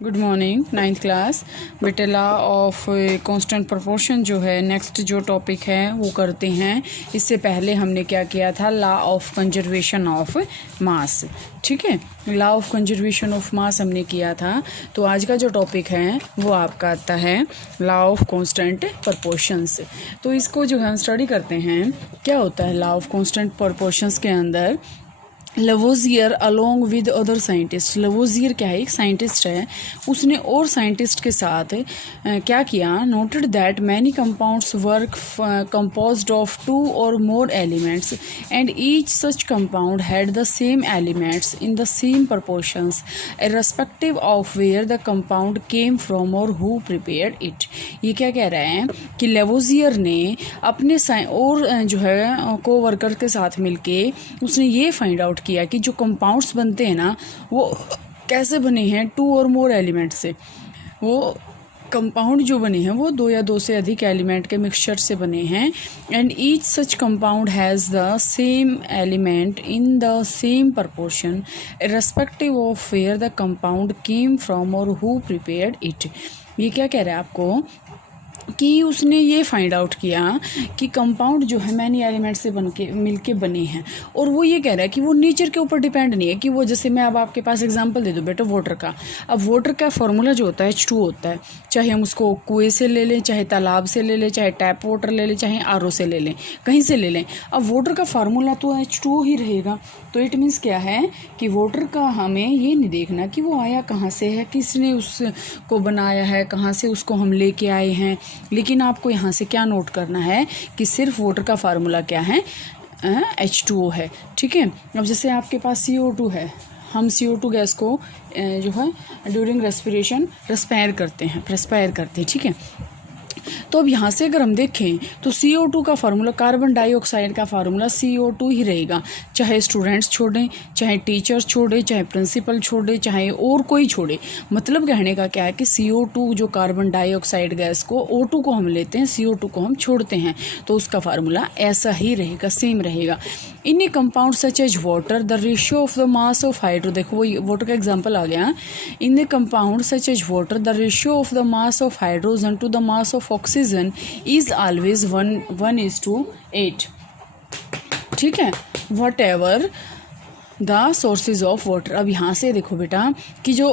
Good morning, ninth class. बेटे law of constant proportion जो है नेक्स्ट जो टॉपिक है वो करते हैं। इससे पहले हमने क्या किया था, लॉ ऑफ कंजर्वेशन ऑफ मास। ठीक है, लॉ ऑफ कंजर्वेशन ऑफ मास हमने किया था। तो आज का जो टॉपिक है वो आपका आता है लॉ ऑफ कांस्टेंट प्रोपोर्शंस। तो इसको जो है हम स्टडी करते हैं। क्या होता है लॉ ऑफ कांस्टेंट प्रोपोर्शंस के अंदर, लवोजियर अलोंग विद अदर साइंटिस्ट। लवोजियर क्या है, एक साइंटिस्ट है, उसने और साइंटिस्ट के साथ क्या किया, noted that many compounds work composed of 2 or more elements and each such compound had the same elements in the same proportions irrespective of where the compound came from or who prepared it. ये क्या कह रहे हैं कि Lavoisier ने अपने और जो है को वर्कर के साथ मिलके उसने ये फाइंड आउट किया कि जो कंपाउंड्स बनते हैं ना वो कैसे बने हैं, 2 और मोर एलिमेंट से। वो कंपाउंड जो बने हैं वो 2 या 2 से अधिक एलिमेंट के मिक्सचर से बने हैं। And each such compound has the same element in the same proportion irrespective of where the compound came from or who prepared it. ये क्या कह रहा है आपको कि उसने ये फाइंड आउट किया कि कंपाउंड जो है मैनी एलिमेंट से मिलके बने हैं। और वो ये कह रहा है कि वो नेचर के ऊपर डिपेंड नहीं है कि वो, जैसे मैं अब आपके पास एग्जांपल दे दूँ बेटा वाटर का। अब वाटर का फॉर्मूला जो होता है H2 होता है, चाहे हम उसको कुएं से ले लें, चाहे तालाब से ले लें, चाहे टैप वाटर ले लें, चाहे RO से ले लें, कहीं से ले लें। अब वाटर का फार्मूला तो H2 ही रहेगा। तो इट मीन्स क्या है कि वाटर का हमें ये नहीं देखना कि वो आया कहाँ से है, किसने उसको बनाया है, कहाँ से उसको हम लेके आए हैं। लेकिन आपको यहाँ से क्या नोट करना है कि सिर्फ वाटर का फार्मूला क्या है, H2O है। ठीक है, अब जैसे आपके पास CO2 है, हम CO2 गैस को जो है ड्यूरिंग रेस्पिरेशन रेस्पायर करते हैं। ठीक है, तो अब यहाँ से अगर हम देखें तो CO2 का फार्मूला, कार्बन डाइऑक्साइड का फार्मूला CO2 ही रहेगा। चाहे स्टूडेंट्स छोड़ें, चाहे टीचर्स छोड़े, चाहे प्रिंसिपल छोड़े, चाहे और कोई छोड़े। मतलब कहने का क्या है कि CO2 जो कार्बन डाइऑक्साइड गैस को, O2 को हम लेते हैं, CO2 को हम छोड़ते हैं, तो उसका फार्मूला ऐसा ही रहेगा, सेम रहेगा। In a compound such as water the ratio of the mass of hydro, देखो वो वाटर का एग्जाम्पल आ गया। In a compound such as water the ratio of the mass of hydrogen to the mass of oxygen is always 1:8। ठीक है, whatever the sources of water. अब यहाँ से देखो बेटा कि जो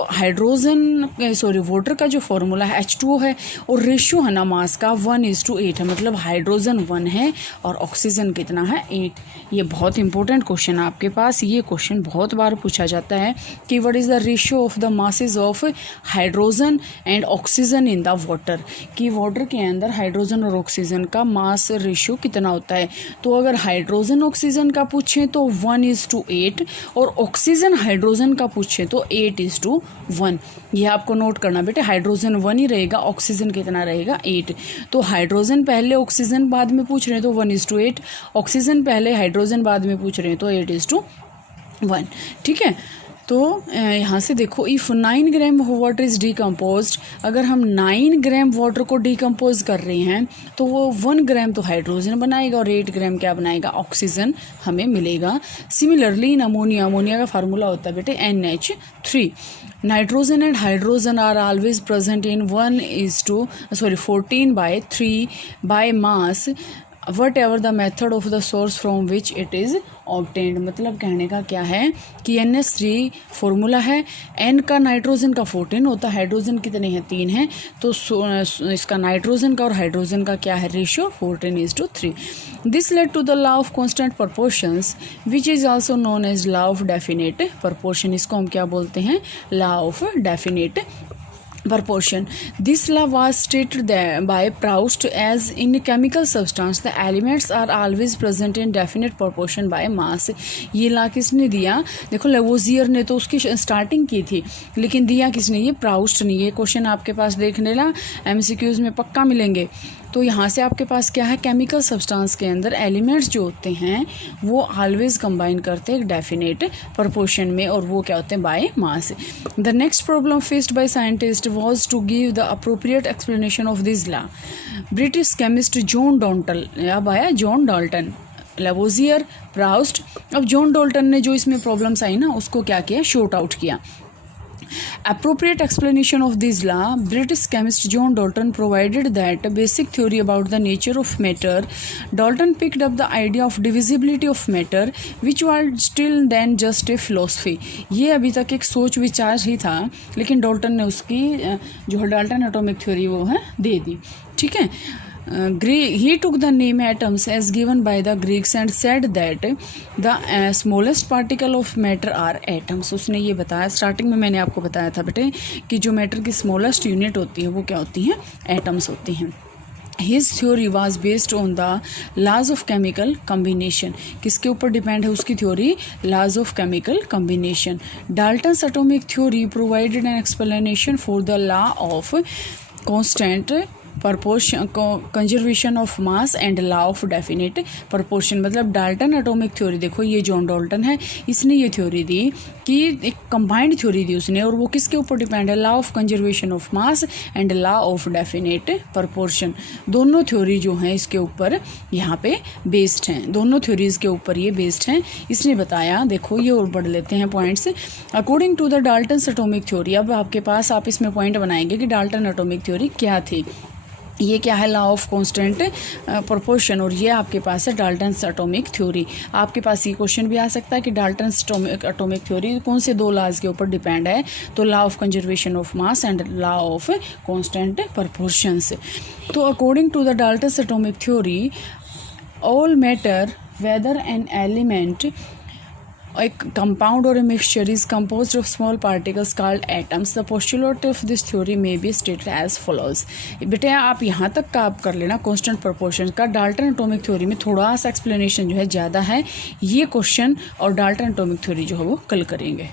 वाटर का जो फॉर्मूला है H2O है और रेशियो है ना मास का 1:8 है। मतलब हाइड्रोजन 1 है और ऑक्सीजन कितना है, 8। ये बहुत इंपॉर्टेंट क्वेश्चन है आपके पास। ये क्वेश्चन बहुत बार पूछा जाता है कि what is the ratio of the masses of hydrogen and oxygen in the water, कि वाटर के अंदर हाइड्रोजन और ऑक्सीजन का मास रेशियो कितना होता है। तो अगर हाइड्रोजन ऑक्सीजन का पूछें तो 1:8 और ऑक्सीजन हाइड्रोजन का पूछे तो 8:1। ये आपको नोट करना बेटे, हाइड्रोजन 1 ही रहेगा, ऑक्सीजन कितना रहेगा, 8। तो हाइड्रोजन पहले ऑक्सीजन बाद में पूछ रहे हैं तो 1:8, ऑक्सीजन पहले हाइड्रोजन बाद में पूछ रहे हैं तो 8:1। ठीक है, तो यहाँ से देखो, if 9 gram water is decompose, अगर हम 9 ग्राम वाटर को डिकम्पोज कर रहे हैं तो वो 1 ग्राम तो हाइड्रोजन बनाएगा और 8 ग्राम क्या बनाएगा, ऑक्सीजन हमें मिलेगा। सिमिलरली इन अमोनिया का फार्मूला होता है बेटे NH3। Nitrogen and hydrogen are always present in 14/3 by mass whatever the method of the source from which it is obtained. मतलब कहने का क्या है कि NH3 फॉर्मूला है, N का नाइट्रोजन का 14 होता है, हाइड्रोजन कितने हैं, 3 हैं। तो इसका नाइट्रोजन का और हाइड्रोजन का क्या है ratio, 14:3। This led to the law of constant proportions which is also known as law of definite proportion. इसको हम क्या बोलते हैं, law of definite proportion. This law was stated by Proust as in chemical substance the elements are always present in definite proportion by mass. ये ला किसने दिया, देखो Lavoisier ने तो उसकी स्टार्टिंग की थी, लेकिन दिया किसने, ये प्राउस्ट ने। ये क्वेश्चन आपके पास देखने ला MCQs में पक्का मिलेंगे। तो यहाँ से आपके पास क्या है, केमिकल सब्सटेंस के अंदर एलिमेंट्स जो होते हैं वो ऑलवेज कंबाइन करते हैं एक डेफिनेट प्रोपोर्शन में, और वो क्या होते हैं, by mass. The next problem faced by scientist was to give the appropriate explanation of this law. British chemist John Dalton, अब आया जॉन डॉल्टन, लेवोजियर, प्राउस्ट। अब जॉन डॉल्टन ने जो इसमें प्रॉब्लम्स आई ना उसको क्या किया, शॉर्ट आउट किया। Appropriate explanation of this law, British chemist John Dalton provided that basic theory about the nature of matter. Dalton picked up the idea of divisibility of matter, which was still then just a philosophy. ये अभी तक एक सोच विचार ही था, लेकिन Dalton ने उसकी जो है डाल्टन एटॉमिक थ्योरी वो है दे दी. ठीक है. He took the name atoms as given by the Greeks and said that the smallest particle of matter are atoms. उसने ये बताया, स्टार्टिंग में मैंने आपको बताया था बेटे कि जो मैटर की स्मॉलेस्ट यूनिट होती है वो क्या होती हैं, एटम्स होती हैं. His theory was based on the laws of chemical combination. किसके ऊपर डिपेंड है उसकी theory? laws of chemical combination. Dalton's atomic theory provided an explanation for the law of constant proportion, conservation of mass and law of definite proportion. मतलब Dalton atomic theory, देखो ये John Dalton है, इसने ये theory दी कि एक combined theory दी उसने, और वो किसके ऊपर डिपेंड है? Law of conservation of mass and law of definite proportion. दोनों थ्योरी जो हैं इसके ऊपर यहाँ पे बेस्ड हैं, दोनों थ्योरीज के ऊपर ये बेस्ड हैं. इसने बताया, देखो ये और पढ़ लेते हैं points. According to the Dalton atomic theory, अब आपके पास आप इसमें पॉइंट बनाएंगे कि डाल्टन एटॉमिक थ्योरी क्या थी. ये क्या है? लॉ ऑफ कांस्टेंट प्रोपोर्शन, और ये आपके पास है डाल्टन्स एटॉमिक थ्योरी. आपके पास ये क्वेश्चन भी आ सकता है कि डाल्टन्स एटॉमिक थ्योरी कौन से दो लॉज के ऊपर डिपेंड है? तो law of conservation of mass and law of constant proportions. तो according to the Dalton's atomic theory, all matter whether an element, a compound or a mixture is composed of small particles called atoms. The postulate of this theory may be stated as follows. बेटे आप यहाँ तक का आप कर लेना constant proportion का. Dalton atomic theory में थोड़ा सा एक्सप्लेनेशन जो है ज़्यादा है. ये क्वेश्चन और डाल्टन एटॉमिक थ्योरी जो है वो कल करेंगे.